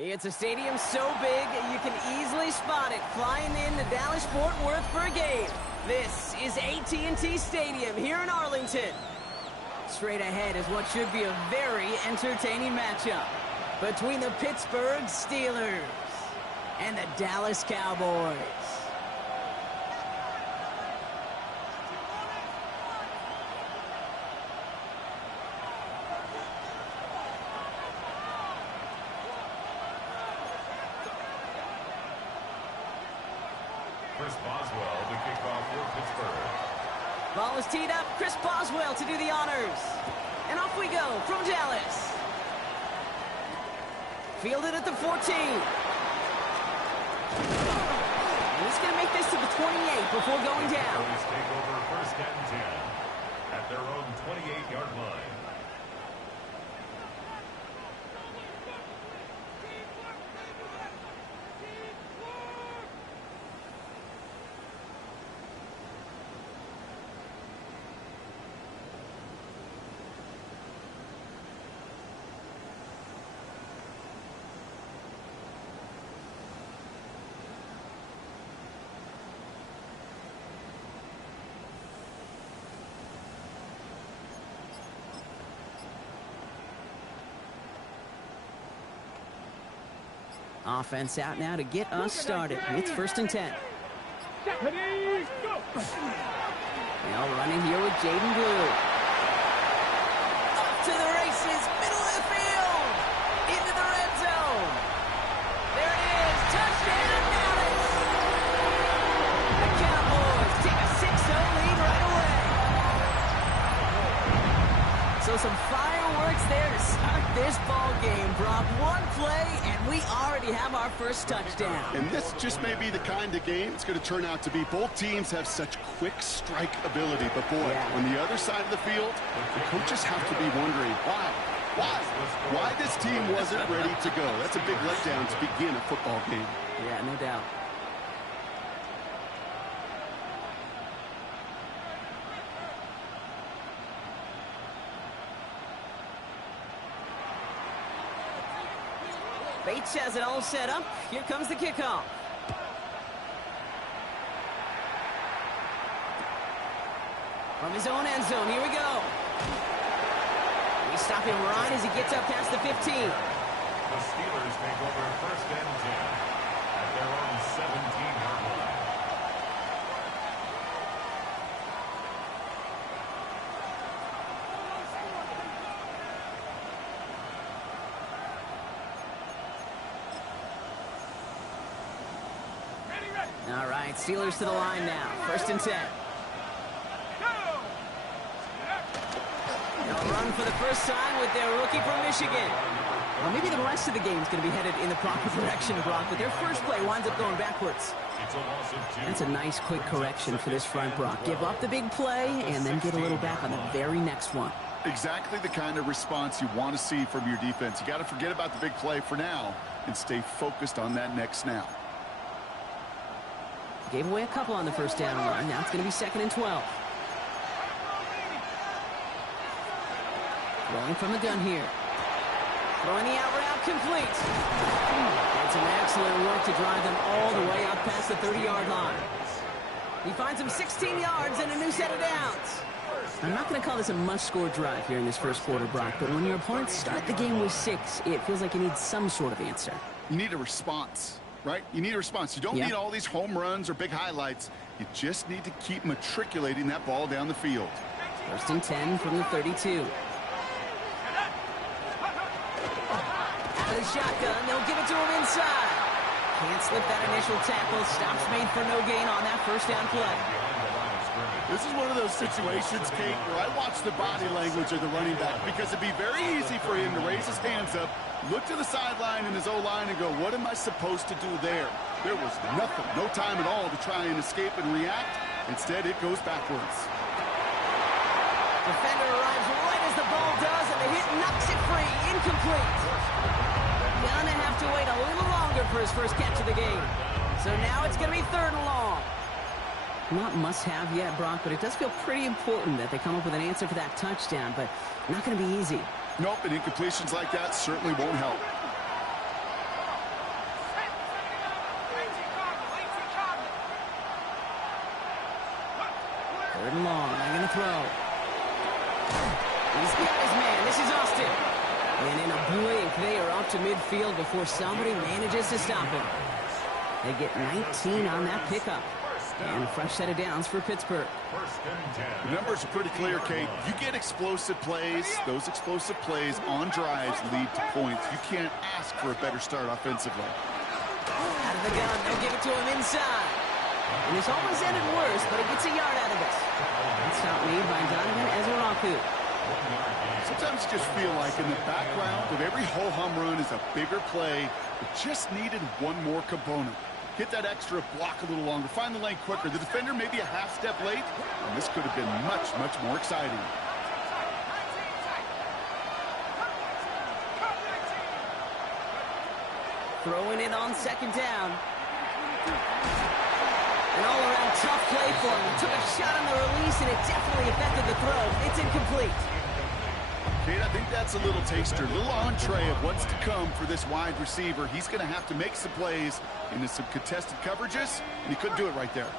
It's a stadium so big, you can easily spot it flying in to Dallas-Fort Worth for a game. This is AT&T Stadium here in Arlington. Straight ahead is what should be a very entertaining matchup between the Pittsburgh Steelers and the Dallas Cowboys. Chris Boswell to kick off for Pittsburgh. Ball is teed up. Chris Boswell to do the honors. And off we go from Dallas. Fielded at the 14. And he's going to make this to the 28 before going down. Cowboys take over first and 10 at their own 28-yard line. Offense out now to get us started. It's first and 10. Deputies, go! Now running here with Jaden Blue. Up to the races, middle of the field, into the red zone. There it is, touchdown Dallas! The Cowboys take a 6-0 lead right away. So some fireworks there to start this ball game, Brock. One play, and we already have our first touchdown. And this just may be the kind of game it's going to turn out to be. Both teams have such quick strike ability, but boy, on the other side of the field, the coaches have to be wondering why this team wasn't ready to go. That's a big letdown to begin a football game. Yeah, no doubt. Bates has it all set up. Here comes the kickoff. From his own end zone, here we go. We stop him right as he gets up past the 15. The Steelers take over first and 10 at their own 17-yard line. All right, Steelers to the line now. First and 10. They'll run for the first time with their rookie from Michigan. Well, maybe the rest of the game is going to be headed in the proper direction, Brock, but their first play winds up going backwards. It's a loss of 2. That's a nice, quick correction for this front, Brock. Give up the big play and then get a little back on the very next one. Exactly the kind of response you want to see from your defense. You got to forget about the big play for now and stay focused on that next snap. Gave away a couple on the first down run. Now it's going to be second and 12. Rolling from the gun here. Throwing the out route complete. And some excellent work to drive them all the way up past the 30-yard line. He finds him 16 yards and a new set of downs. I'm not going to call this a must-score drive here in this first quarter, Brock, but when your opponents start the game with 6, it feels like you need some sort of answer. You need a response. Right? You need a response. You don't need all these home runs or big highlights. You just need to keep matriculating that ball down the field. First and 10 from the 32. Out of the shotgun, they'll give it to him inside. Can't slip that initial tackle. Stops made for no gain on that first down play. This is one of those situations, Kate, where I watch the body language of the running back because it'd be very easy for him to raise his hands up, look to the sideline in his O-line and go, what am I supposed to do there? There was nothing, no time at all to try and escape and react. Instead, it goes backwards. Defender arrives right as the ball does, and the hit knocks it free. Incomplete. Gonna have to wait a little longer for his first catch of the game. So now it's going to be third and long. Not must-have yet, Brock, but it does feel pretty important that they come up with an answer for that touchdown, but not going to be easy. Nope, and incompletions like that certainly won't help. Third and long. They're going to throw. He's got his man. This is Austin. And in a blink, they are up to midfield before somebody manages to stop him. They get 19 on that pickup. And a fresh set of downs for Pittsburgh. The numbers are pretty clear, Kate. You get explosive plays. Those explosive plays on drives lead to points. You can't ask for a better start offensively. Out of the gun. They'll give it to him inside. And this almost ended worse, but he gets a yard out of it. Good stop made by Donovan Ezeraku. Sometimes you just feel like in the background of every ho-hum run is a bigger play that just needed one more component. Hit that extra block a little longer. Find the lane quicker. The defender may be a half step late, and this could have been much, much more exciting. Throwing it on second down. An all-around tough play for him. He took a shot on the release, and it definitely affected the throw. It's incomplete. Kate, I think that's a little taster, a little entree of what's to come for this wide receiver. He's going to have to make some plays into some contested coverages, and he couldn't do it right there.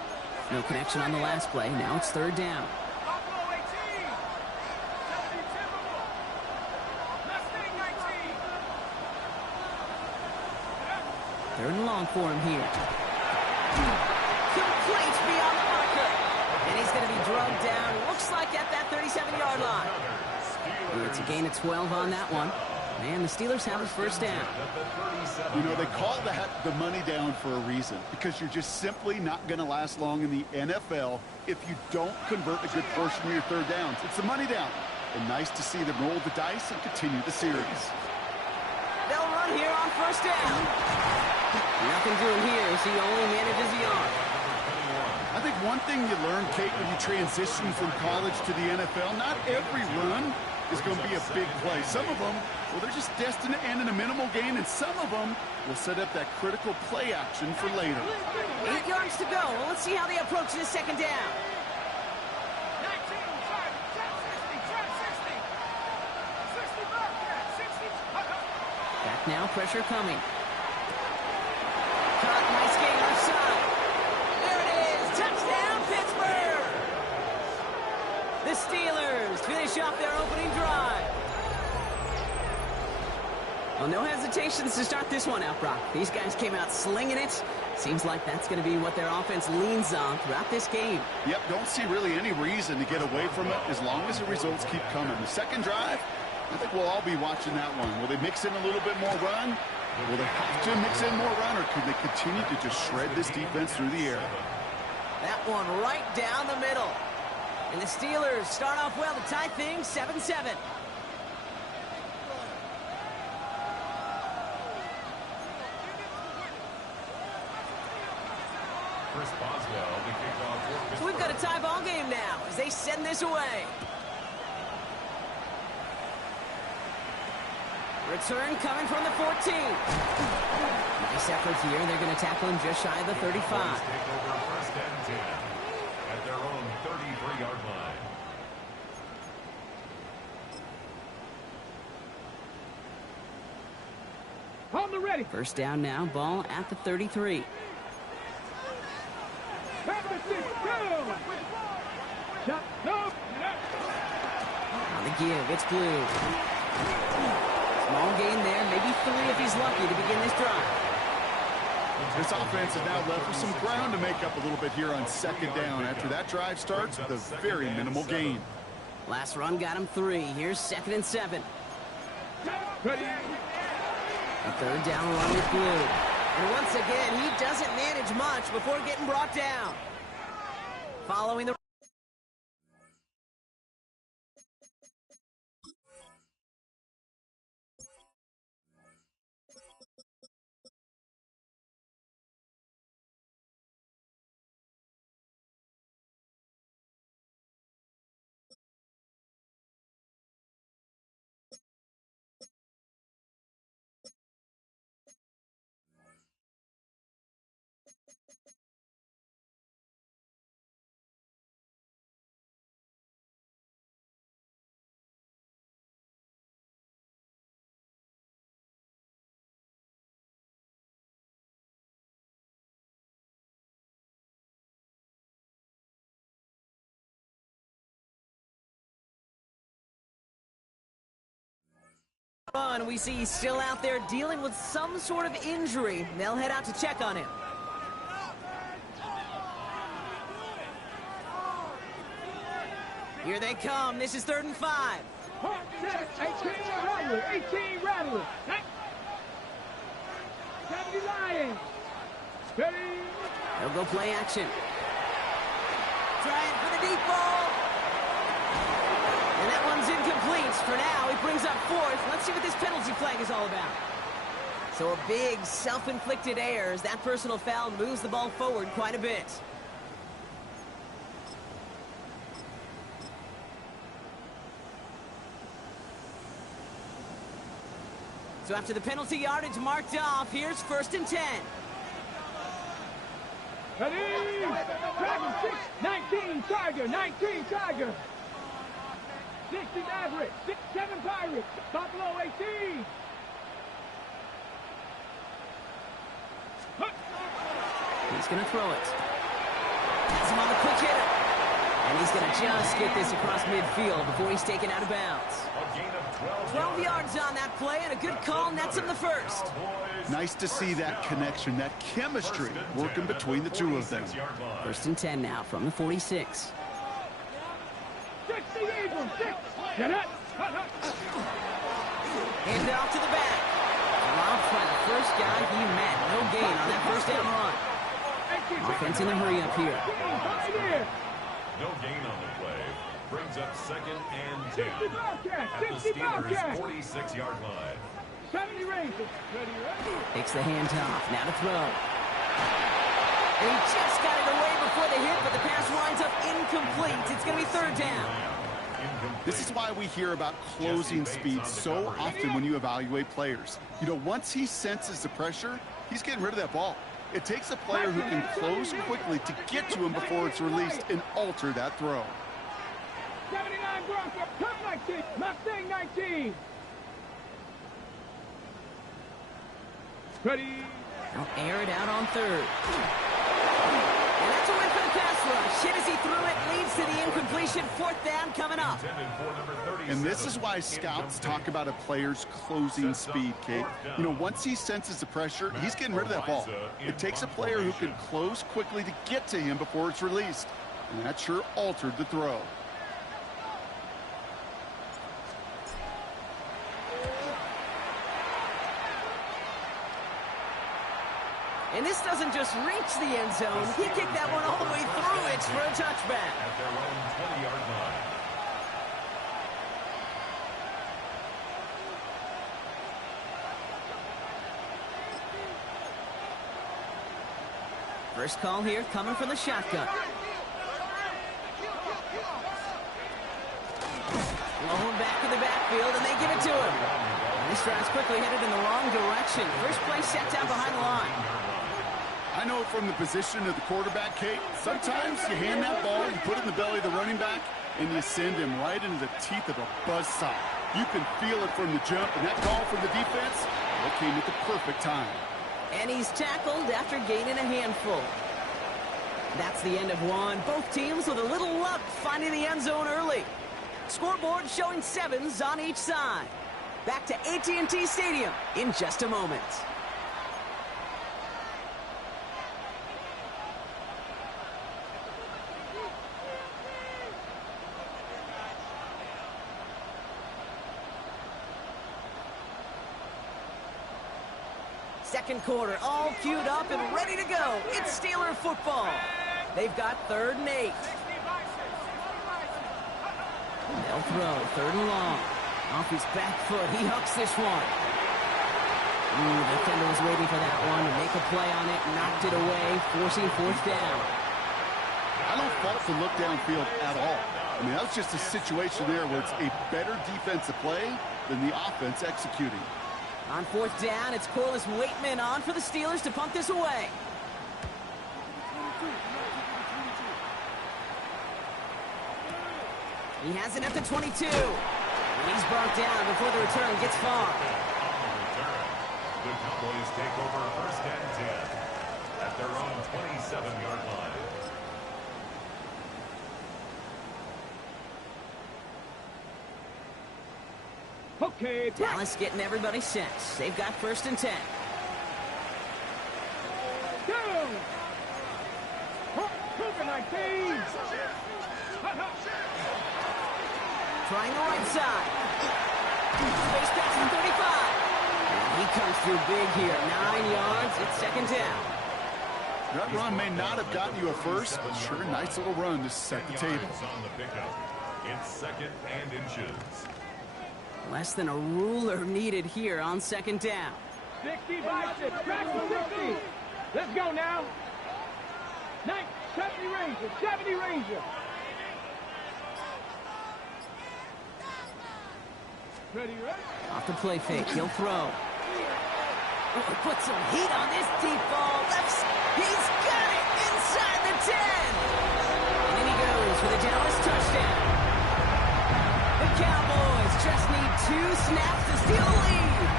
No connection on the last play. Now it's third down. Third and long for him here. Complete beyond the marker. And he's going to be drugged down. Looks like at that 37-yard line. It's a gain of 12 on that one. And the Steelers have a first down. You know, they call that the money down for a reason, because you're just simply not going to last long in the NFL if you don't convert a good portion of your third downs. It's the money down. And nice to see them roll the dice and continue the series. They'll run here on first down. Nothing doing here as he only manages a yard. I think one thing you learn, Kate, when you transition from college to the NFL, not every run is going to be a big play. Some of them, well, they're just destined to end in a minimal gain, and some of them will set up that critical play action for later. 8 yards to go. Well, let's see how they approach this second down. Back now, pressure coming. Caught, nice gain left side. There it is, touchdown Pittsburgh! The Steelers finish off their opening drive. Well, no hesitations to start this one out, Brock. These guys came out slinging it. Seems like that's going to be what their offense leans on throughout this game. Yep, don't see really any reason to get away from it as long as the results keep coming. The second drive, I think we'll all be watching that one. Will they mix in a little bit more run? Will they have to mix in more run, or could they continue to just shred this defense through the air? That one right down the middle. And the Steelers start off well to tie things 7-7. Chris Boswell, the kickoff for So we've got a tie ball game now as they send this away. Return coming from the 14. Nice effort here. They're going to tackle him just shy of the 35. Take over first and 10 at their own 33-yard line. On the ready. First down now, ball at the 33. No. On the give, it's Blue. Small gain there, maybe 3 if he's lucky to begin this drive. This offense is now left with some ground to make up a little bit here on second down. After that drive starts with a very minimal gain. Last run got him 3. Here's 2nd and 7. Ready. A third down run with Blue. And once again, he doesn't manage much before getting brought down. Following the Run, we see he's still out there dealing with some sort of injury. They'll head out to check on him. Here they come. This is 3rd and 5. 18 Rattler. 18 Rattler. 70 Lions. Ready. They'll go play action. Trying for the deep ball. And that one's incomplete. For now, he brings up 4th. Let's see what this penalty flag is all about. So a big self-inflicted error as that personal foul moves the ball forward quite a bit. So after the penalty yardage marked off, here's 1st and 10. Ready. 19 Tiger. 19 Tiger. 60 Maverick. 7 Pirates. Buffalo 18. He's going to throw it. Has him on the quick hitter. And he's going to just get this across midfield before he's taken out of bounds. A gain of 12 yards on that play, and a good call nets him the first. Nice to see that connection, that chemistry working between the two of them. 1st and 10 now from the 46. 60 Eagles. 6. Get it. Hand it off to the back. Robbed by the first guy he met. No gain on that 1st down run. Offense in a hurry up here. No gain on the play. Brings up 2nd and 10 at the 60 Steelers' 46-yard line. 70 Rangers. Takes the handoff. Now to throw. And he just got it away before the hit, but the pass winds up incomplete. It's going to be 3rd down. This is why we hear about closing speed so often when you evaluate players. You know, once he senses the pressure, he's getting rid of that ball. It takes a player who can close quickly to get to him before it's released and alter that throw. 79 Broncos. Top 19. Mustang 19. Ready. They'll air it out on 3rd. And that's a win for the pass rush. Hit as he threw it, leads to the incompletion. 4th down coming up. And this is why scouts talk about a player's closing speed, Kate. You know, once he senses the pressure, he's getting rid of that ball. It takes a player who can close quickly to get to him before it's released. And that sure altered the throw. And this doesn't just reach the end zone. He kicked that one all the way through it for a touchback. At their own 20-yard line. First call here coming from the shotgun. Blown back in the backfield, and they give it to him. And this drive's quickly headed in the wrong direction. First play set down behind the line. I know from the position of the quarterback, Kate, sometimes you hand that ball, you put it in the belly of the running back, and you send him right into the teeth of a buzzsaw. You can feel it from the jump, and that call from the defense, it came at the perfect time. And he's tackled after gaining a handful. That's the end of one. Both teams with a little luck finding the end zone early. Scoreboard showing 7s on each side. Back to AT&T Stadium in just a moment. Second quarter, all queued up and ready to go. It's Steeler football. They've got 3rd and 8. They'll throw, 3rd and long. Off his back foot, he hooks this one. The defender was waiting for that one to make a play on it, knocked it away, forcing 4th down. I don't fault the look downfield at all. I mean, that was just a situation there where it's a better defensive play than the offense executing. On 4th down, it's Corliss Waitman on for the Steelers to punt this away. He has it at the 22. And he's brought down before the return gets far. The Cowboys take over 1st and 10 at their own 27-yard line. Okay, Dallas getting everybody set. They've got 1st and 10. down. Cougar 19. Trying the right side. Space pass to 35. And he comes through big here. 9 yards. It's 2nd down. That run may not have gotten you a first, but sure, nice little run to set the table. On the pickup. It's 2nd and inches. Less than a ruler needed here on 2nd down. 60 by 6. Track to 60. Let's go now. 70 Ranger. 70 Ranger. Ready, ready? Off the play fake. He'll throw. Oh, put some heat on this deep ball. He's got it inside the 10. And in he goes for the Dallas touchdown. The Cowboys just need 2 snaps to steal a lead.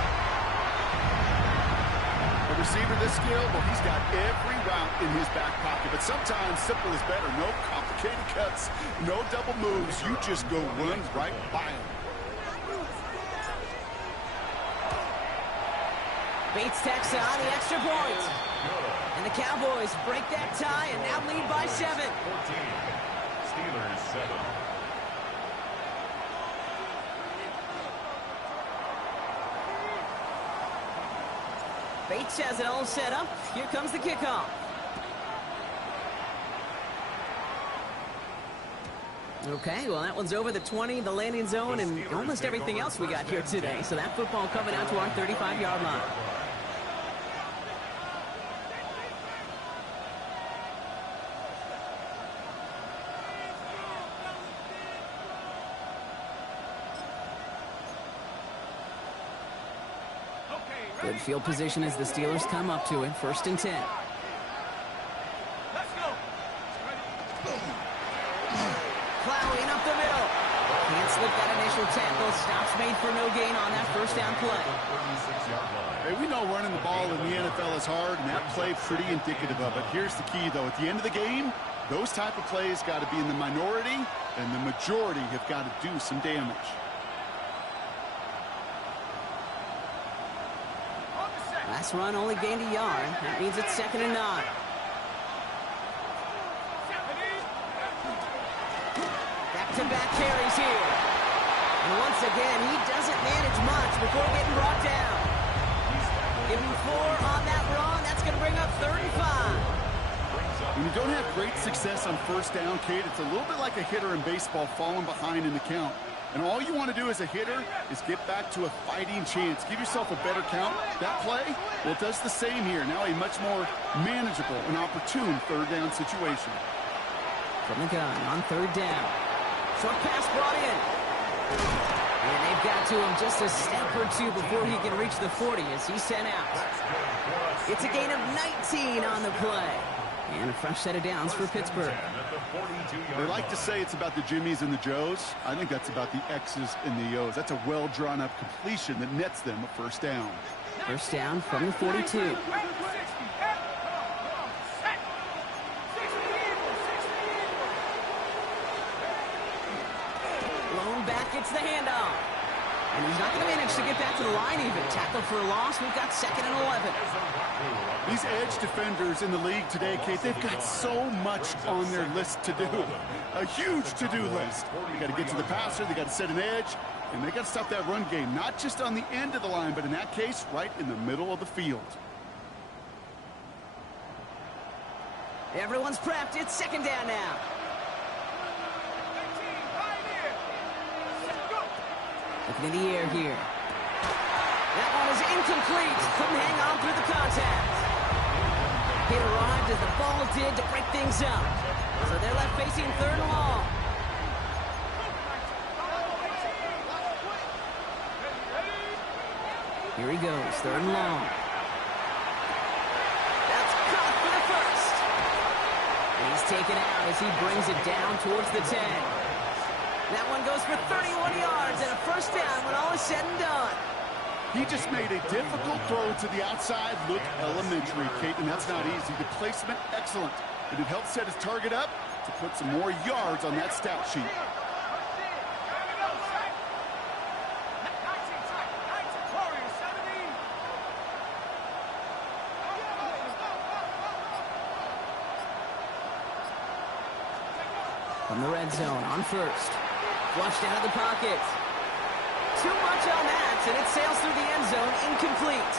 The receiver this skilled, well, he's got every route in his back pocket. But sometimes simple is better. No complicated cuts, no double moves. You just go run right by him. Bates tacks on the extra point. And the Cowboys break that tie and now lead by 7. 14. Steelers 7. Bates has it all set up. Here comes the kickoff. Okay, well, that one's over the 20, the landing zone, and almost everything else we got here today. So that football coming out to our 35-yard line. Good field position as the Steelers come up to it. 1st and 10. Let's go. Plowing up the middle. Can't slip that initial tackle. Stops made for no gain on that 1st down play. 36-yard line. Hey, we know running the ball in the NFL is hard, and that play pretty indicative of it. Here's the key, though. At the end of the game, those type of plays got to be in the minority, and the majority have got to do some damage. Last run only gained a yard. That means it's 2nd and 9. Back-to-back carries here. And once again, he doesn't manage much before getting brought down. Give him 4 on that run. That's going to bring up 3rd and 5. When you don't have great success on 1st down, Kate, it's a little bit like a hitter in baseball falling behind in the count. And all you want to do as a hitter is get back to a fighting chance. Give yourself a better count. That play, well, it does the same here. Now a much more manageable and opportune 3rd down situation. From the gun on 3rd down. Short pass brought in. And they've got to him just a step or 2 before he can reach the 40 as he's sent out. It's a gain of 19 on the play. And a fresh set of downs for Pittsburgh. They like to say it's about the Jimmies and the Joes. I think that's about the X's and the O's. That's a well-drawn-up completion that nets them a 1st down. 1st down from the 42. Lone back gets the handoff. And he's not going to manage to get back to the line even. Tackle for a loss. We've got 2nd and 11. These edge defenders in the league today, Kate, they've got so much on their list to do. A huge to-do list. They got to get to the passer, they got to set an edge, and they got to stop that run game. Not just on the end of the line, but in that case, right in the middle of the field. Everyone's prepped. It's 2nd down now. Looking in the air here. That one is incomplete. Couldn't hang on through the contact. It arrived as the ball did to break things up. So they're left facing 3rd and long. Here he goes, 3rd and long. That's caught for the 1st. And he's taken out as he brings it down towards the 10. That one goes for 31 yards and a 1st down when all is said and done. He just made a difficult throw to the outside. Look elementary, Kate, and that's not easy. The placement, excellent. And it helped set his target up to put some more yards on that stat sheet. From the red zone on first. Flushed out of the pocket. Too much on that, and it sails through the end zone, incomplete.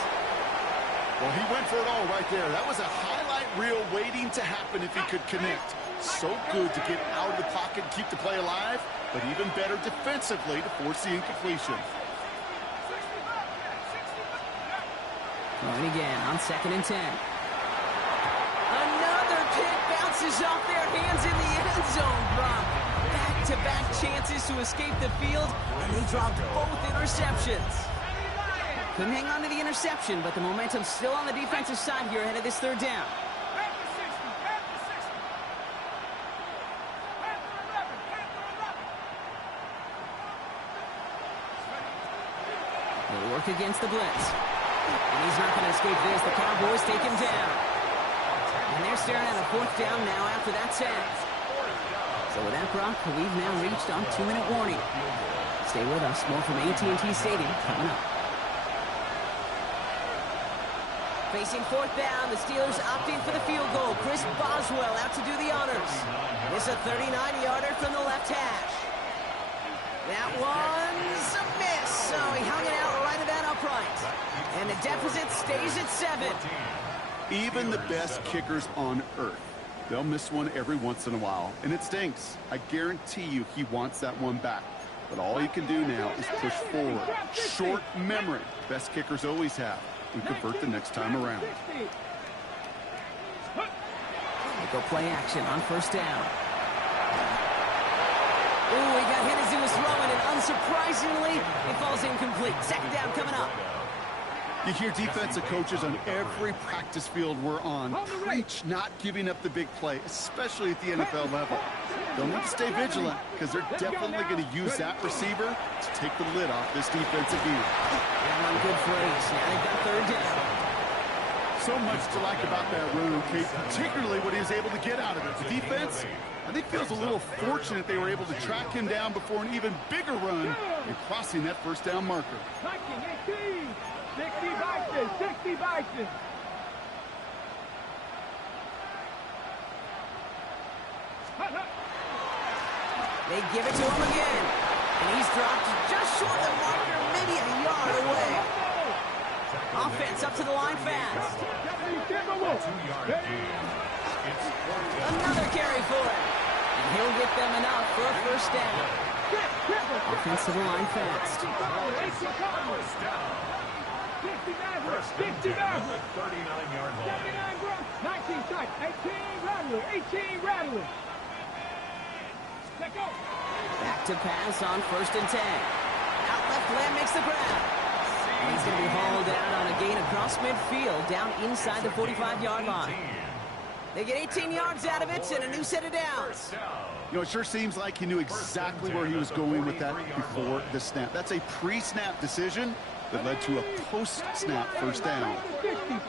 Well, he went for it all right there. That was a highlight reel waiting to happen if he could connect. So good to get out of the pocket and keep the play alive, but even better defensively to force the incompletion. Throwing again on 2nd and 10. Another pick bounces off their hands in the end zone, Brock. Back-to-back chances to escape the field, and they dropped both interceptions. Couldn't hang on to the interception, but the momentum's still on the defensive side here ahead of this 3rd down. They'll work against the blitz. And he's not going to escape this. The Cowboys take him down. And they're staring at a 4th down now after that sack. So with that, Brock, we've now reached our 2-minute warning. Stay with us. More from AT&T Stadium coming up. Facing 4th down, the Steelers opting for the field goal. Chris Boswell out to do the honors. It's a 39-yarder from the left hash. That one's a miss. So he hung it out right at that upright. And the deficit stays at 7. Even the best kickers on earth, they'll miss one every once in a while, and it stinks. I guarantee you he wants that one back. But all he can do now is push forward. Short memory. Best kickers always have. We convert the next time around. They go play action on 1st down. Ooh, he got hit as he was throwing, and unsurprisingly, it falls incomplete. 2nd down coming up. You hear defensive coaches on every practice field we're on preach not giving up the big play, especially at the NFL level. They'll need to stay vigilant because they're definitely going to use that receiver to take the lid off this defensive unit. And one good phrase. Now they've got 3rd down. So much to like about that run, Kate, particularly what he was able to get out of it. The defense, I think, feels a little fortunate they were able to track him down before an even bigger run and crossing that 1st down marker. 60 Vikings, 60 Vikings. They give it to him again. And he's dropped just short of the marker, maybe a yard away. Offense up to the line fast. Another carry for him. And he'll get them enough for a 1st down. Offense to the line fast. 39-yard line. 19 strike, 18 rattling. Back to pass on 1st and 10. Out left, Lamb makes the grab. And he's going to be hauled out on a gain across midfield, down inside the 45-yard line. They get 18 yards out of it and a new set of downs. You know, it sure seems like he knew exactly where he was going with that before the snap. That's a pre-snap decision that led to a post-snap 1st down. 60,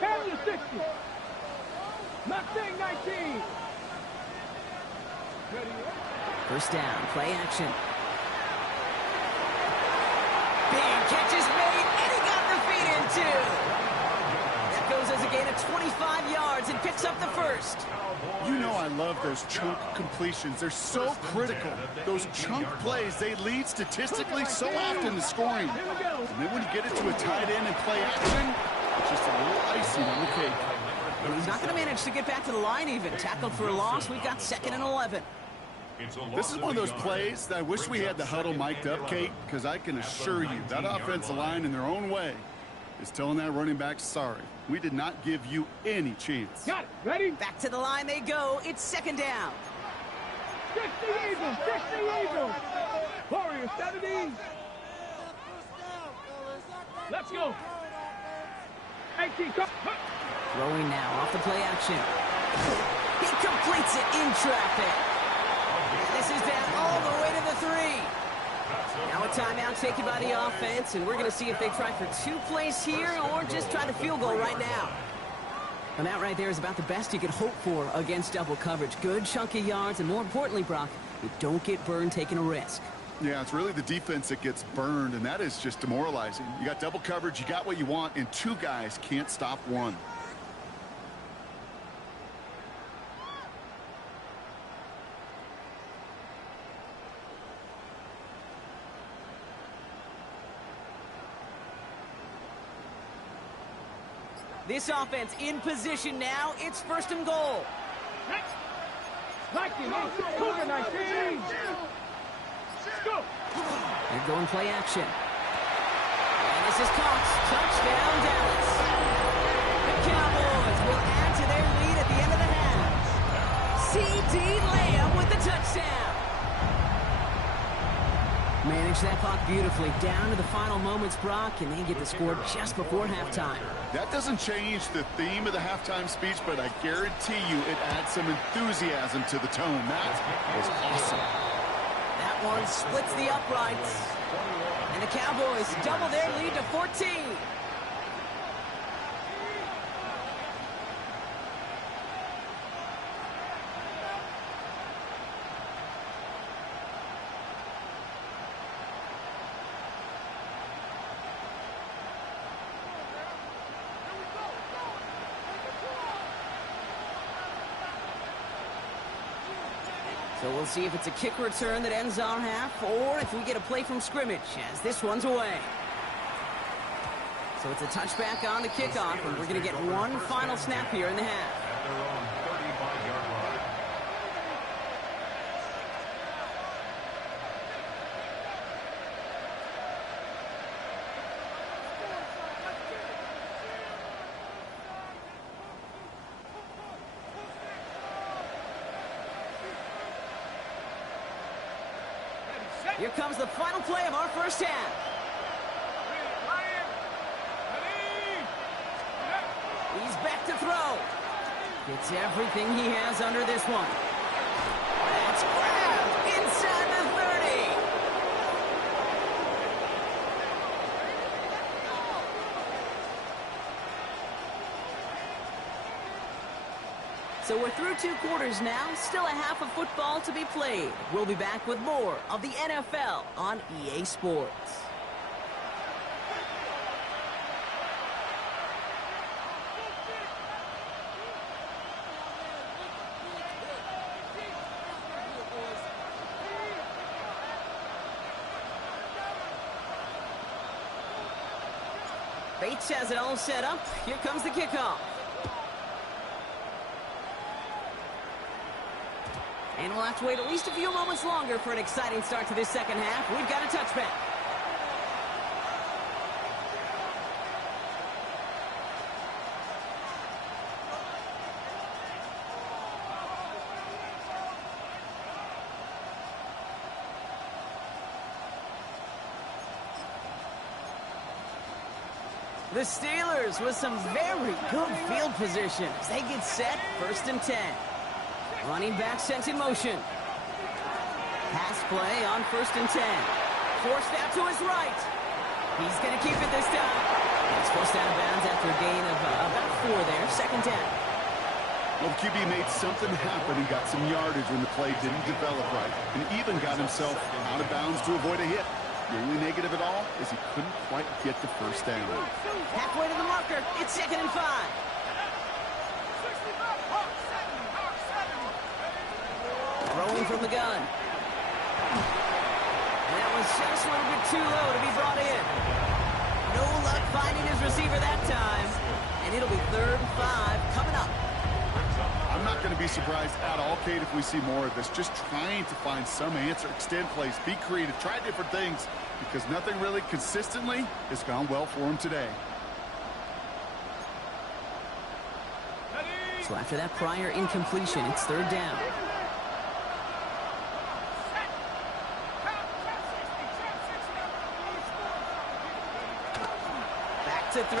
60. Mustang 19. 1st down, play action. Big catch is made, and he got the feet in too. That goes as a gain of 25 yards and picks up the 1st. You know I love those chunk completions. They're so critical. Those chunk plays, they lead statistically so often to scoring. And then when you get it to a tight end and play action, it's just a little icing on the cake. And he's not going to manage to get back to the line even. Tackled for a loss. We've got 2nd and 11. This is one of those plays that I wish we had the huddle mic'd up, Kate, because I can assure you that offensive line in their own way is telling that running back, sorry, we did not give you any chance. Got it. Ready? Back to the line they go. It's 2nd down. 60 Eagles, 60 Eagles. Warriors, 70. Let's go. 18, come. Throwing now off the play action. He completes it in traffic. This is down all the way to the 3. Now a timeout taken by the offense, and we're going to see if they try for 2 plays here or just try the field goal right now. And that right there is about the best you could hope for against double coverage. Good chunky yards, and more importantly, Brock, you don't get burned taking a risk. Yeah, it's really the defense that gets burned, and that is just demoralizing. You got double coverage, you got what you want, and 2 guys can't stop one. This offense in position now. It's 1st and goal. 19, Cougar 19. Go. They're going play action. And this is Cox. Touchdown, Dallas. The Cowboys will add to their lead at the end of the half. C.D. Lamb with the touchdown. Manage that clock beautifully. Down to the final moments, Brock, and they get the score just before halftime. That doesn't change the theme of the halftime speech, but I guarantee you it adds some enthusiasm to the tone. That was awesome. That one splits the uprights. And the Cowboys double their lead to 14. So we'll see if it's a kick return that ends our half, or if we get a play from scrimmage, as this one's away. So it's a touchback on the kickoff, and we're going to get one final snap here in the half. At their own 35-yard line. Here comes the final play of our first half. He's back to throw. Gets everything he has under this one. That's grabbed inside the 30. So we're through 2 quarters now. Still a half of football to be played. We'll be back with more of the NFL on EA Sports. Bates has it all set up. Here comes the kickoff. And we'll have to wait at least a few moments longer for an exciting start to this second half. We've got a touchback. The Steelers with some very good field position as they get set, 1st and 10. Running back sent in motion. Pass play on 1st and 10. Forced out to his right. He's going to keep it this time. It's forced out of bounds after a gain of about 4 there. 2nd down. Well, the QB made something happen and got some yardage when the play didn't develop right, and even got himself out of bounds to avoid a hit. The only negative at all is he couldn't quite get the first down. Halfway to the marker. It's 2nd and 5. Throwing from the gun. And that was just a little bit too low to be brought in. No luck finding his receiver that time. And it'll be 3rd and 5 coming up. I'm not going to be surprised at all, Kate, if we see more of this. Just trying to find some answer, extend plays, be creative, try different things, because nothing really consistently has gone well for him today. So after that prior incompletion, it's 3rd down. To throw.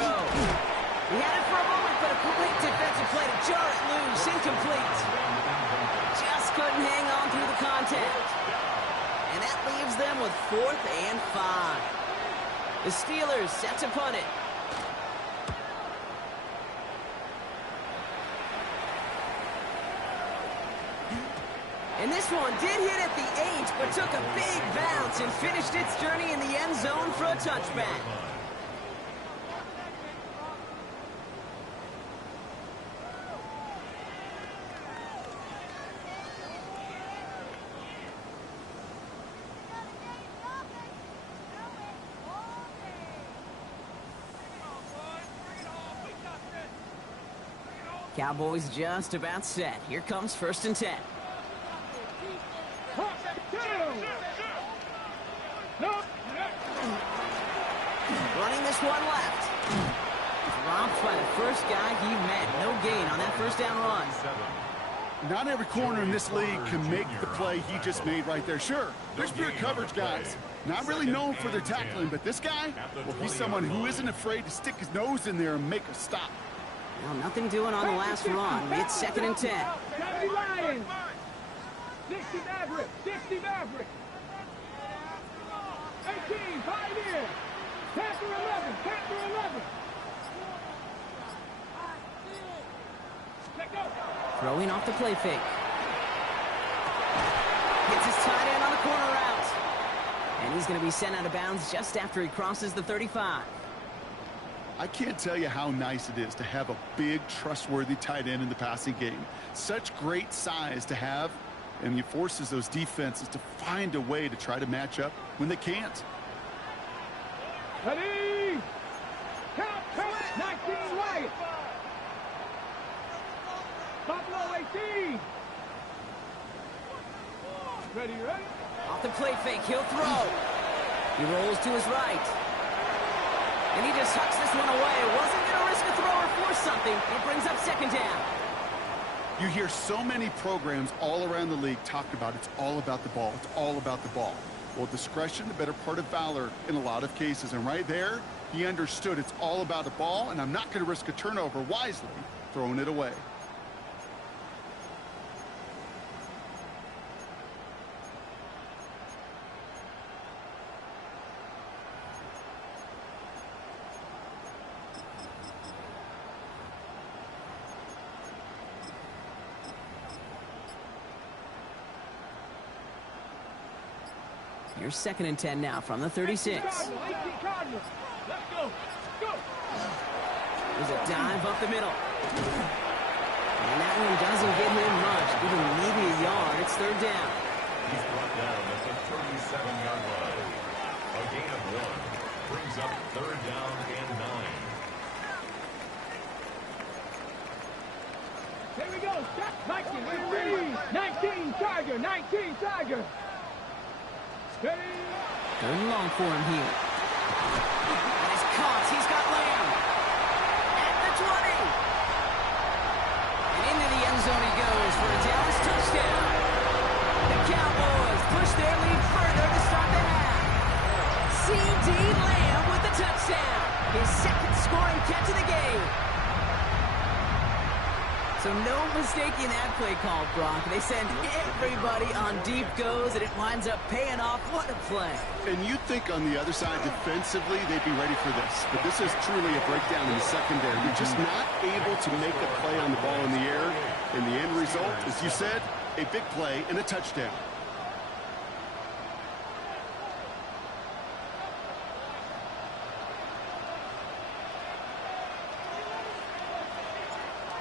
He had it for a moment, but a complete defensive play to jar it loose. Incomplete. Just couldn't hang on through the contact. And that leaves them with 4th and 5. The Steelers set to punt it. And this one did hit at the 8, but took a big bounce and finished its journey in the end zone for a touchback. Cowboys just about set. Here comes 1st and 10. Running this one left. Dropped by the first guy he met. No gain on that first down run. Not every corner in this league can make the play he just made right there. Sure, there's pure coverage guys. Not really known for their tackling, but this guy, well, he's someone who isn't afraid to stick his nose in there and make a stop. Well, nothing doing on the last run. It's 2nd and 10. 60 Maverick, 60 Maverick. 18, Pioneer. Panther 11, Panther 11. Let go. Throwing off the play fake. Gets his tight end on the corner route. And he's going to be sent out of bounds just after he crosses the 35. I can't tell you how nice it is to have a big, trustworthy tight end in the passing game. Such great size to have, and he forces those defenses to find a way to try to match up when they can't. Ready? Count, 19 Wyatt. Buffalo 18. Ready? Off the play fake, he'll throw. He rolls to his right. And he just hucks this one away. Wasn't going to risk a throw or force something. It brings up 2nd down. You hear so many programs all around the league talk about it's all about the ball. It's all about the ball. Well, discretion, the better part of valor in a lot of cases. And right there, he understood it's all about the ball, and I'm not going to risk a turnover wisely, throwing it away. Here's 2nd and 10 now from the 36. Let's go. Go. There's a dive up the middle. And that one doesn't get him much. Even maybe a yard. It's 3rd down. He's brought down at the 37-yard line. A gain of 1 brings up 3rd down and 9. Here we go. 19 Tiger. 19 Tiger. Steady. 3rd and long for him here. And he's caught. He's got Lamb. At the 20. And into the end zone he goes for a Dallas touchdown. The Cowboys push their lead further to start the half. C.D. Lamb with the touchdown. His 2nd scoring catch of the game. So no mistaking that play call, Brock. They send everybody on deep goes, and it winds up paying off. What a play. And you'd think on the other side, defensively, they'd be ready for this. But this is truly a breakdown in the secondary. You're just not able to make a play on the ball in the air. And the end result, as you said, a big play and a touchdown.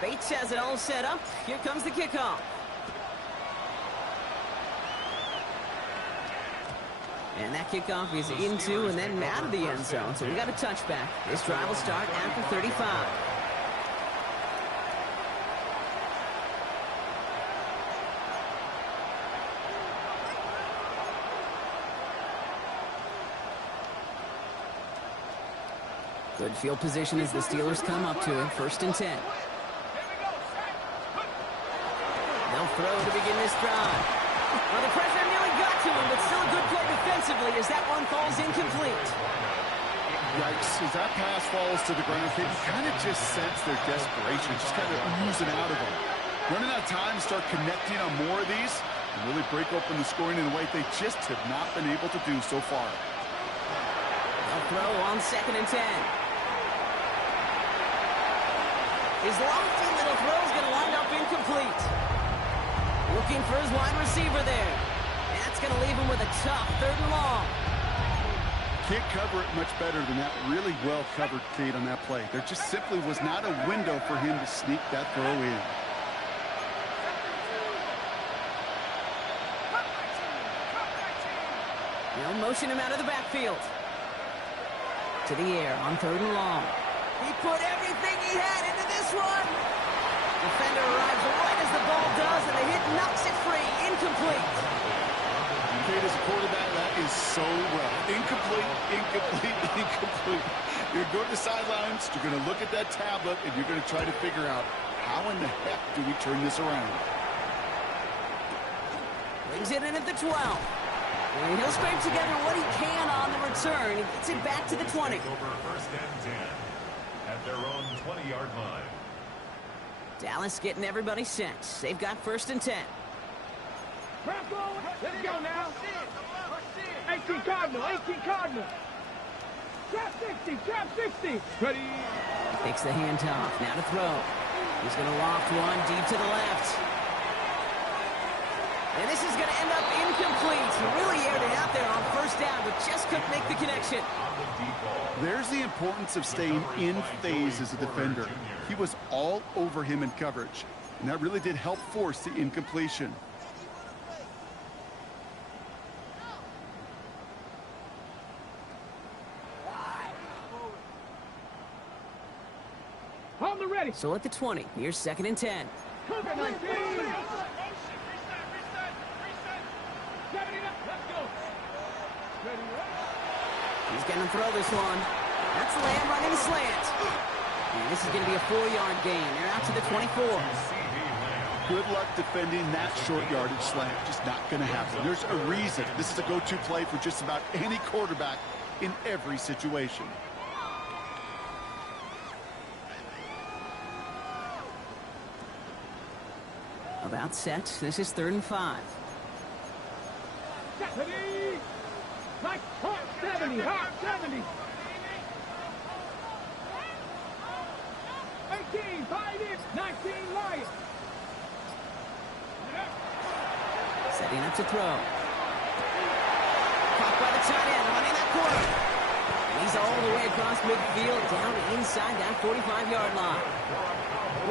Bates has it all set up. Here comes the kickoff. And that kickoff is into and then out of the end zone. So we got a touchback. This drive will start after 35. Good field position as the Steelers come up to it. 1st and 10. They'll throw to begin this drive. Well, the pressure nearly got to him, but still a good play defensively as that one falls incomplete. Yikes, as that pass falls to the ground, you kind of just sense their desperation, just kind of oozing out of them. Running out of time, start connecting on more of these, and really break open the scoring in a way they just have not been able to do so far. They'll throw on 2nd and 10. His lofty little throw is going to wind up incomplete. Looking for his wide receiver there. That's going to leave him with a tough 3rd and long. Can't cover it much better than that really well-covered feed on that play. There just simply was not a window for him to sneak that throw in. They'll motion him out of the backfield. To the air on 3rd and long. He put everything he had into this one. Defender arrives right as the ball does, and the hit knocks it free. Incomplete. Kate, as a quarterback, that is so rough. Incomplete, incomplete, incomplete. You're going to the sidelines, you're going to look at that tablet, and you're going to try to figure out how in the heck do we turn this around. Brings it in at the 12. And he'll scrape together what he can on the return. He gets it back to the 20. Over first and 10 at their own 20-yard line. Dallas getting everybody set. They've got first and 10. Let's go now. 18 Cardinal, 18 Cardinal. Trap 60, trap 60. Ready. Takes the handoff. Now to throw. He's going to loft one deep to the left. And this is going to end up incomplete. He really aired it out there on first down, but just couldn't make the connection. There's the importance of staying in phase as a defender. He was all over him in coverage, and that really did help force the incompletion. On the ready. So at the 20, here's second and 10. He's going to throw this one. That's Lamb running the slant. And this is going to be a 4-yard gain. They're out to the 24. Good luck defending that short yardage slant. Just not going to happen. There's a reason. This is a go-to play for just about any quarterback in every situation. About set. This is 3rd and 5. Like hot 70, hot 70. 18, 5 in, 19 Lions. Setting up to throw. Caught by the tight end, running that corner. And he's all the way across midfield, down inside that 45-yard line.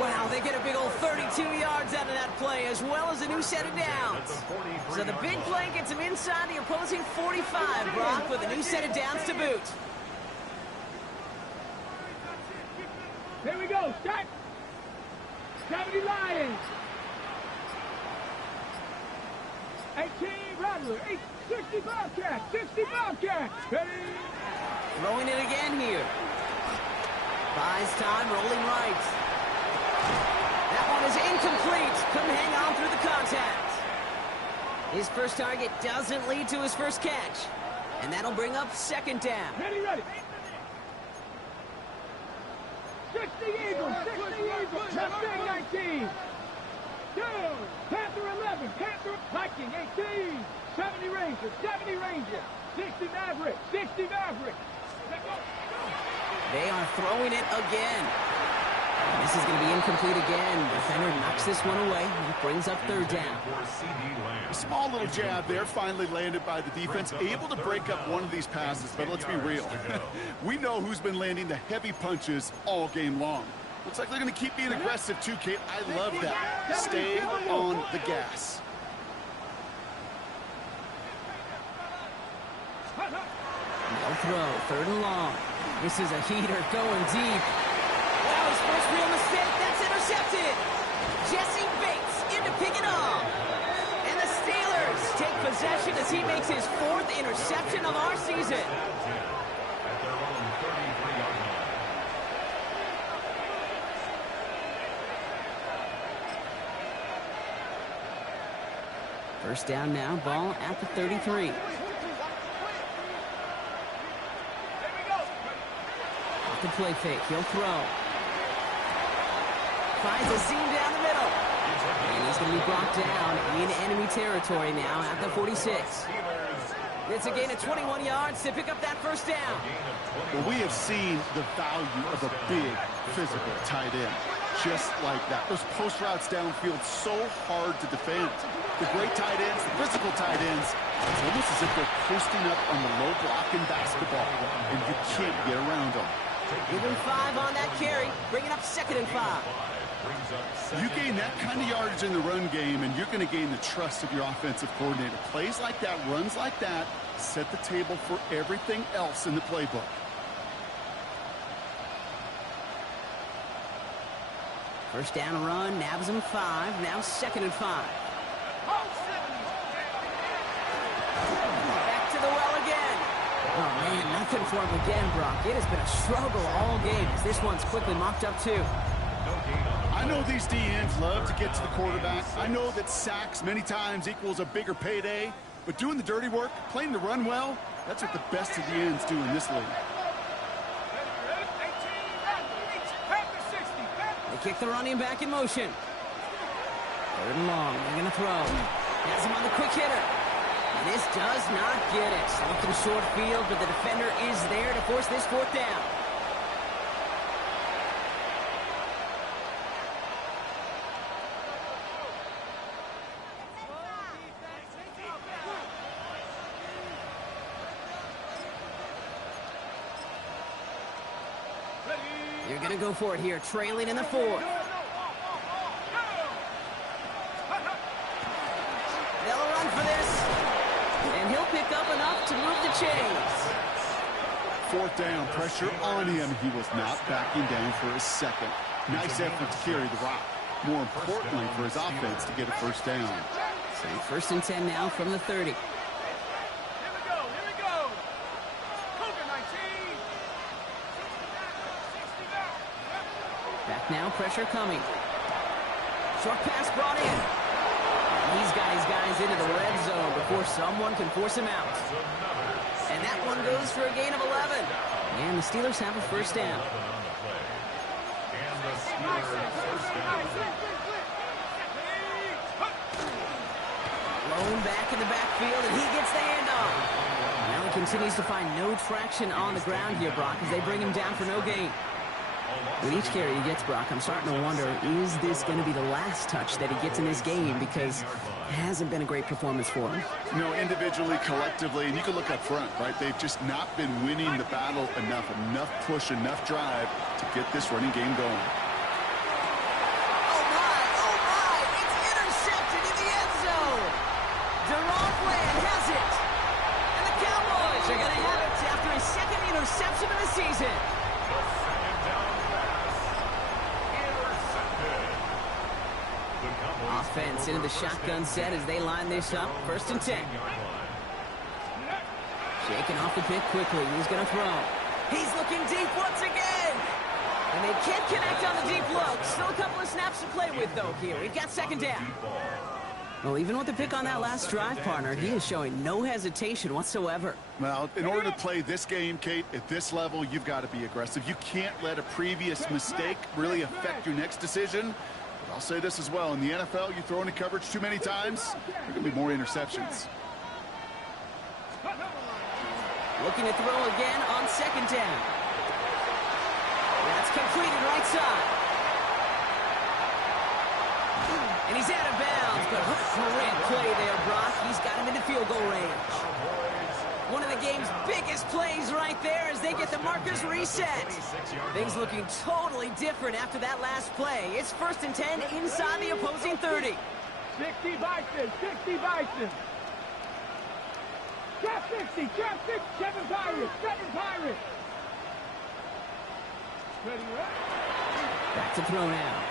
Wow, they get a big old 32 yards out of that play, as well as a new set of downs. So the big play gets him inside the opposing 45, Brock, with a new set of downs to boot. Here we go, start. 70 Lions. 18 Rattler, 60 Bobcat, 60 Bobcat. Ready. Throwing it again here. Buys time, rolling right. That one is incomplete. Couldn't hang on through the contact. His first target doesn't lead to his first catch. And that'll bring up second down. Ready, ready. 60 Eagles, 60 Eagles. Mustang 19. 2. Panther 11, Panther. Viking 18. 70 Rangers, 70 Rangers. 60 Maverick, 60 Maverick. They are throwing it again. This is going to be incomplete again. Defender knocks this one away. It brings up third down. A small little jab there, finally landed by the defense, able to break up one of these passes, but let's be real. We know who's been landing the heavy punches all game long. Looks like they're going to keep being aggressive too, Kate. I love that. Stay on the gas. No throw, 3rd and long. This is a heater going deep. Wow, his first real mistake. That's intercepted. Jesse Bates in to pick it off. And the Steelers take possession as he makes his 4th interception of our season. At their own 33-yard line. First down now, ball at the 33. Off the play fake, he'll throw. Finds a seam down the middle. And he's going to be brought down in enemy territory now at the 46. It's a gain of 21 yards to pick up that first down. Well, we have seen the value of a big physical tight end. Just like that. Those post routes downfield, so hard to defend. The great tight ends, the physical tight ends, it's almost as if they're posting up on the low block in basketball, and you can't get around them. Give him 5 on that carry, bringing up 2nd and 5. You gain that kind of yardage in the run game, and you're going to gain the trust of your offensive coordinator. Plays like that, runs like that, set the table for everything else in the playbook. First down run, nabs him 5. Now 2nd and 5. Back to the well again. Oh, man, nothing for him again, Brock. It has been a struggle all game as this one's quickly mopped up, too. I know these DNs love to get to the quarterback. I know that sacks many times equals a bigger payday, but doing the dirty work, playing the run well, that's what the best of the ends do in this league. They kick the running back in motion. 3rd and long. They're going to throw. Has him on the quick hitter. And this does not get it. Looking short field, but the defender is there to force this 4th down. You're going to go for it here, trailing in the 4th. They'll run for this, and he'll pick up enough to move the chains. 4th down, pressure on him. He was not backing down for a second. Nice effort to carry the rock. More importantly for his offense to get a 1st down. So 1st and 10 now from the 30. Back now, pressure coming. Short pass brought in. And he's got his guys into the red zone before someone can force him out. And that one goes for a gain of 11. And the Steelers have a 1st down. Lone back in the backfield, and he gets the handoff. Now he continues to find no traction on the ground here, Brock, as they bring him down for no gain. With each carry he gets, Brock, I'm starting to wonder, is this going to be the last touch that he gets in this game? Because it hasn't been a great performance for him. You know, individually, collectively, and you can look up front, right? They've just not been winning the battle enough push, enough drive to get this running game going. Oh, my, it's intercepted in the end zone. Deron Bland has it. And the Cowboys are going to have it after his 2nd interception of the season. Offense into the shotgun set as they line this up. 1st and 10. Shaking off the pick quickly. He's going to throw. He's looking deep once again. And they can't connect on the deep look. Still a couple of snaps to play with, though, here. We've got 2nd down. Well, even with the pick on that last drive, partner, he is showing no hesitation whatsoever. Well, in order to play this game, Kate, at this level, you've got to be aggressive. You can't let a previous mistake really affect your next decision. But I'll say this as well. In the NFL, you throw into coverage too many times, there are going to be more interceptions. Looking to throw again on 2nd down. That's completed right side. And he's out of bounds, but what a great play there, Brock. He's got him into field goal range. One of the game's biggest plays right there as they get the markers reset. Things looking totally different after that last play. It's 1st and 10 inside the opposing 30. 60 Bison, 60 Bison. Trap 60, 7 Pirates, 7 Pirates. Back to throw now.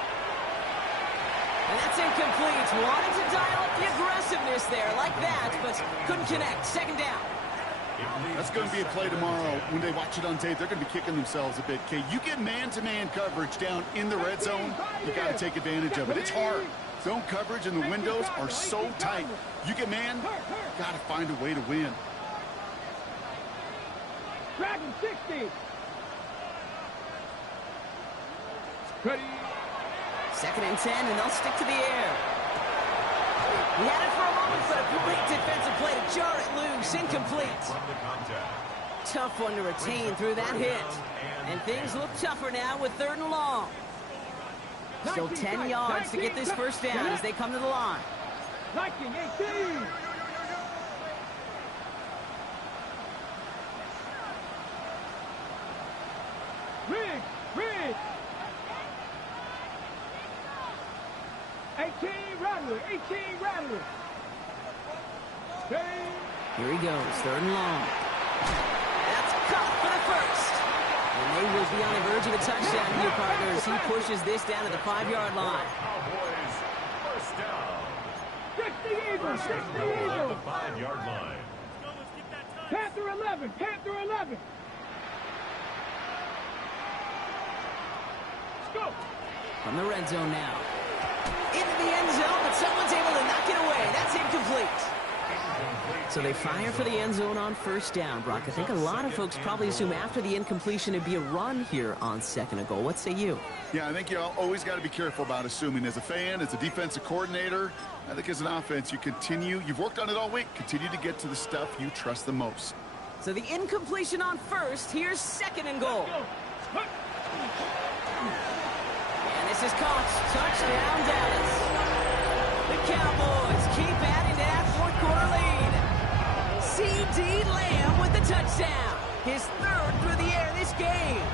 And that's incomplete. Wanted to dial up the aggressiveness there like that, but couldn't connect. 2nd down. That's going to be a play tomorrow. When they watch it on tape, they're going to be kicking themselves a bit. Okay, you get man-to-man coverage down in the red zone, you got to take advantage of it. It's hard. Zone coverage and the windows are so tight. You get man, got to find a way to win. Dragon 60. Ready. 2nd and 10, and they'll stick to the air. He had it for a moment, but a great defensive play to jar it loose. Incomplete. Tough one to retain through that hit. And things look tougher now with 3rd and long. Still 10 yards to get this 1st down as they come to the line. 19-18. Rig. 18 Rattler. Here he goes, 3rd and long. That's caught for the 1st. And they will be on the verge of a touchdown here, partners. He pushes this down to the 5-yard line. Cowboys, first down. 60 Eagles, 60 At Eagles. the 5-yard line. Panther 11, Panther 11. Let's go. From the red zone now. Into the end zone, but someone's able to knock it away. That's incomplete. So they fire for the end zone on first down, Brock. I think a lot of folks probably assume after the incompletion it'd be a run here on second and goal. What say you? Yeah, I think you always got to be careful about assuming. As a fan, as a defensive coordinator, I think as an offense, you've worked on it all week. Continue to get to the stuff you trust the most. So the incompletion on first. Here's second and goal. And this is caught. Touchdown, Dallas. The Cowboys keep adding to that fourth-quarter lead. C.D. Lamb with the touchdown. His third through the air this game.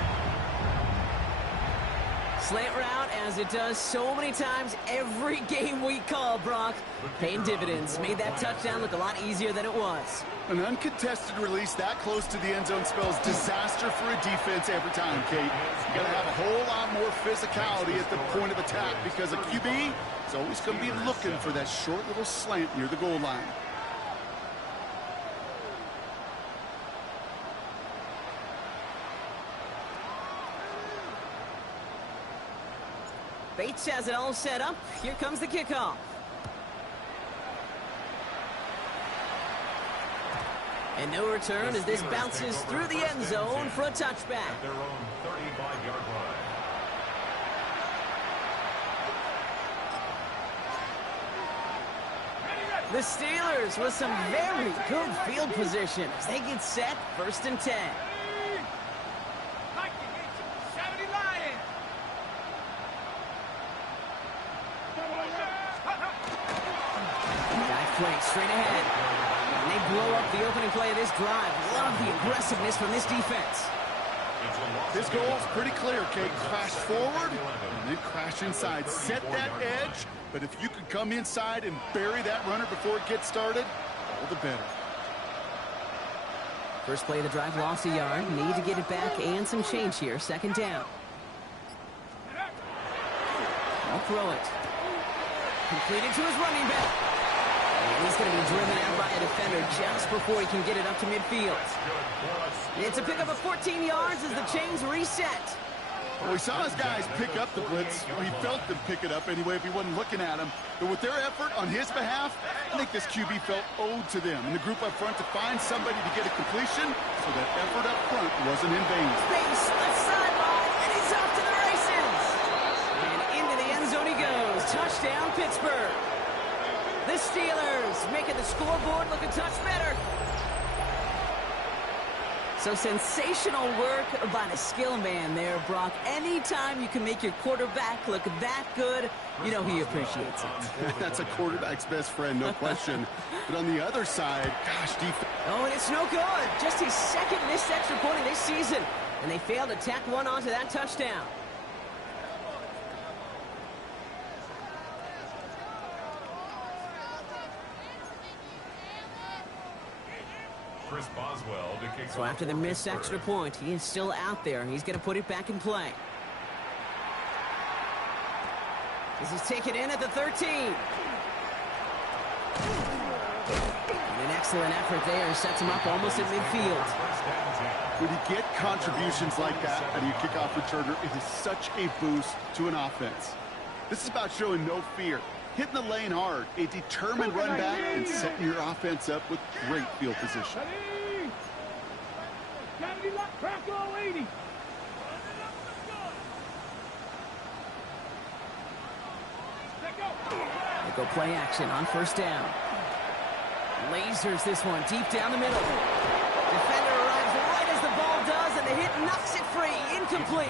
Slant route, as it does so many times every game we call, Brock. Paying dividends. Made that touchdown look a lot easier than it was. An uncontested release that close to the end zone spells disaster for a defense every time, Kate. You got to have a whole lot more physicality at the point of attack because a QB is always going to be looking for that short little slant near the goal line. Bates has it all set up. Here comes the kickoff. And no return as this bounces through the end zone for a touchback. At their own 35-yard line. The Steelers with some very good field position as they get set, 1st and 10. Play straight ahead. And they blow up the opening play of this drive. Love the aggressiveness from this defense. This goal is pretty clear, Kate. Crash forward and then crash inside. Set that edge, but if you could come inside and bury that runner before it gets started, all the better. First play of the drive, lost a yard. Need to get it back and some change here. 2nd down. I'll throw it. Completed to his running back. And he's going to be driven out by a defender just before he can get it up to midfield. It's a pickup of 14 yards as the chains reset. Well, we saw his guys pick up the blitz. We felt them pick it up anyway if he wasn't looking at him. But with their effort on his behalf, I think this QB felt owed to them and the group up front to find somebody to get a completion so that effort up front wasn't in vain. Space, left sideline, and he's off to the races. And into the end zone he goes. Touchdown, Pittsburgh. The Steelers making the scoreboard look a touch better. So sensational work by the skill man there, Brock. Anytime you can make your quarterback look that good, you know he appreciates it. That's a quarterback's best friend, no question. But on the other side, gosh, defense. Oh, and it's no good. Just his second missed extra point of this season. And they failed to tack one onto that touchdown. Chris Boswell to kick So after the missed extra point, he is still out there. He's going to put it back in play. This is taken in at the 13. And an excellent effort there sets him up almost at midfield. When you get contributions like that out of your kickoff returner, it is such a boost to an offense. This is about showing no fear, hitting the lane hard, a determined run back, and setting your offense up with great field position. They go play action on first down. Lasers this one deep down the middle. Defender arrives right as the ball does, and the hit knocks it free. Incomplete.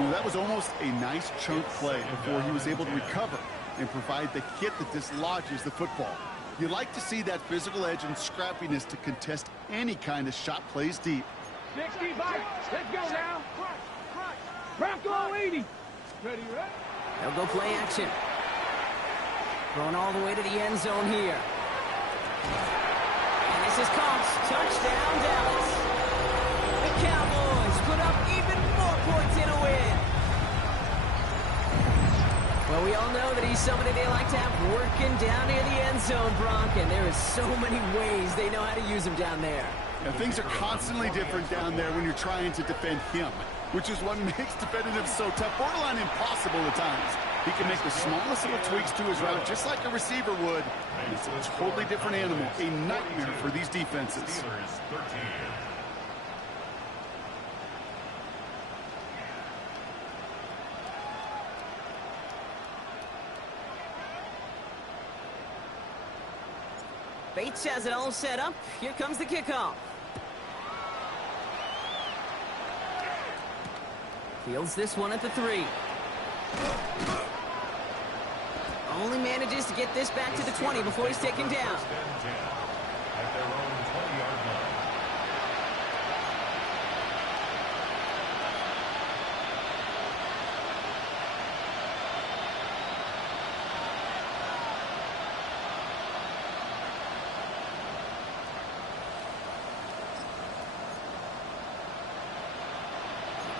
Well, that was almost a nice chunk play before he was able to recover and provide the hit that dislodges the football. You like to see that physical edge and scrappiness to contest any kind of shot plays deep. 65. Let's go now. Bronco 80. Ready, right? They'll go play action. Going all the way to the end zone here. And this is caught. Touchdown, Dallas. The Cowboys put up even more points in a win. Well, we all know that he's somebody they like to have working down near the end zone, Brock, and there is so many ways they know how to use him down there. And things are constantly different down there when you're trying to defend him, which is what makes defending him so tough, borderline impossible at times. He can make the smallest little tweaks to his route just like a receiver would. And it's a totally different animal, a nightmare for these defenses. Bates has it all set up. Here comes the kickoff. Fields this one at the 3. Only manages to get this back to the 20 before he's taken down. At their own 20-yard line.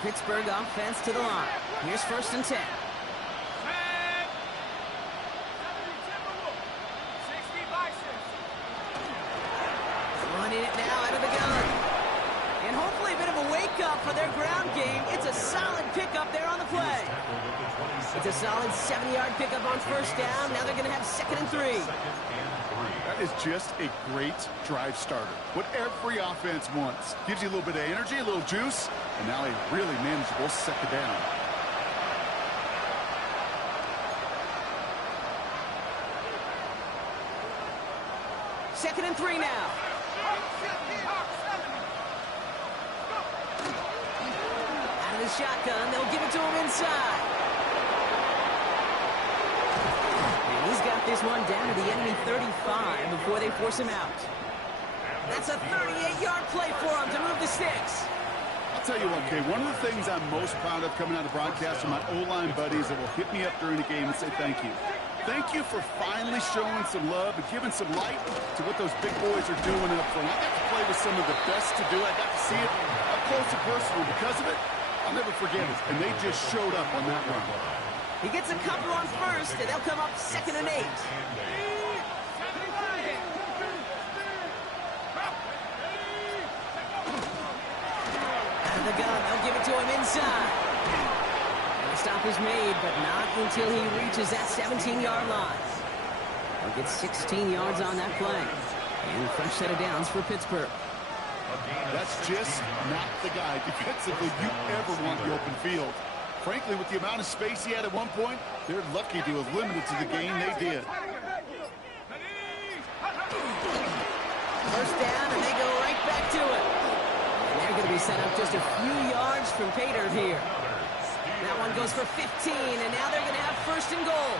Pittsburgh offense to the line. Here's 1st and 10. Running it now out of the gun. And hopefully a bit of a wake-up for their ground game. It's a solid pickup there on the play. It's a solid 70-yard pickup on 1st down. Now they're going to have 2nd and 3. That is just a great drive starter. What every offense wants. Gives you a little bit of energy, a little juice, and now a really manageable 2nd down. Second and 3 now. Out of the shotgun, they'll give it to him inside. And he's got this one down to the enemy 35 before they force him out. That's a 38-yard play for him to move the sticks. I'll tell you what, Kay, one of the things I'm most proud of coming out of broadcast are my O-line buddies that will hit me up during the game and say thank you. Thank you for finally showing some love and giving some light to what those big boys are doing up front. I got to play with some of the best to do it. I got to see it up close and personal. Because of it, I'll never forget it. And they just showed up on that run. He gets a couple on 1st, and they'll come up 2nd and 8. Out of the gun, they'll give it to him inside. And the stop is made, but not until he reaches that 17-yard line. He'll get 16 yards on that play. And a fresh set of downs for Pittsburgh. That's just not the guy defensively you ever want the open field. Frankly, with the amount of space he had at one point, they're lucky to have limited to the game they did. 1st down, and they go right back to it. And they're going to be set up just a few yards from pay dirt here. That one goes for 15, and now they're going to have 1st and goal.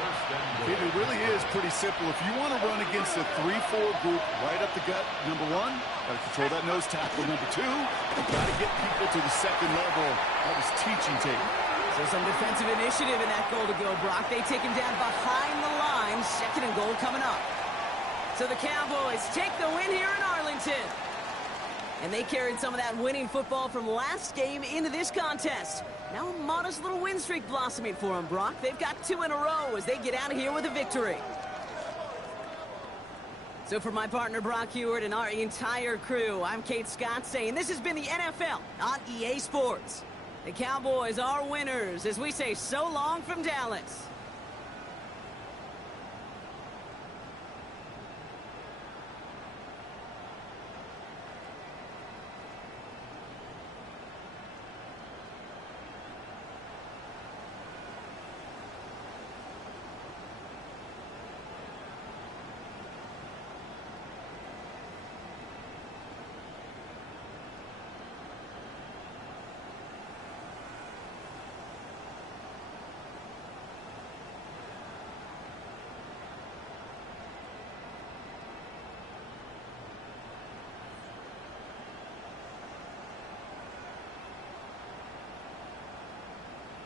It really is pretty simple. If you want to run against a 3-4 group right up the gut, number 1, got to control that nose tackle. Number 2, you've got to get people to the 2nd level. That is teaching tape. So some defensive initiative in that goal to go, Brock. They take him down behind the line. 2nd and goal coming up. So the Cowboys take the win here in Arlington. And they carried some of that winning football from last game into this contest. Now a modest little win streak blossoming for them, Brock. They've got 2 in a row as they get out of here with a victory. So for my partner Brock Heward and our entire crew, I'm Kate Scott saying this has been the NFL on EA Sports. The Cowboys are winners as we say so long from Dallas.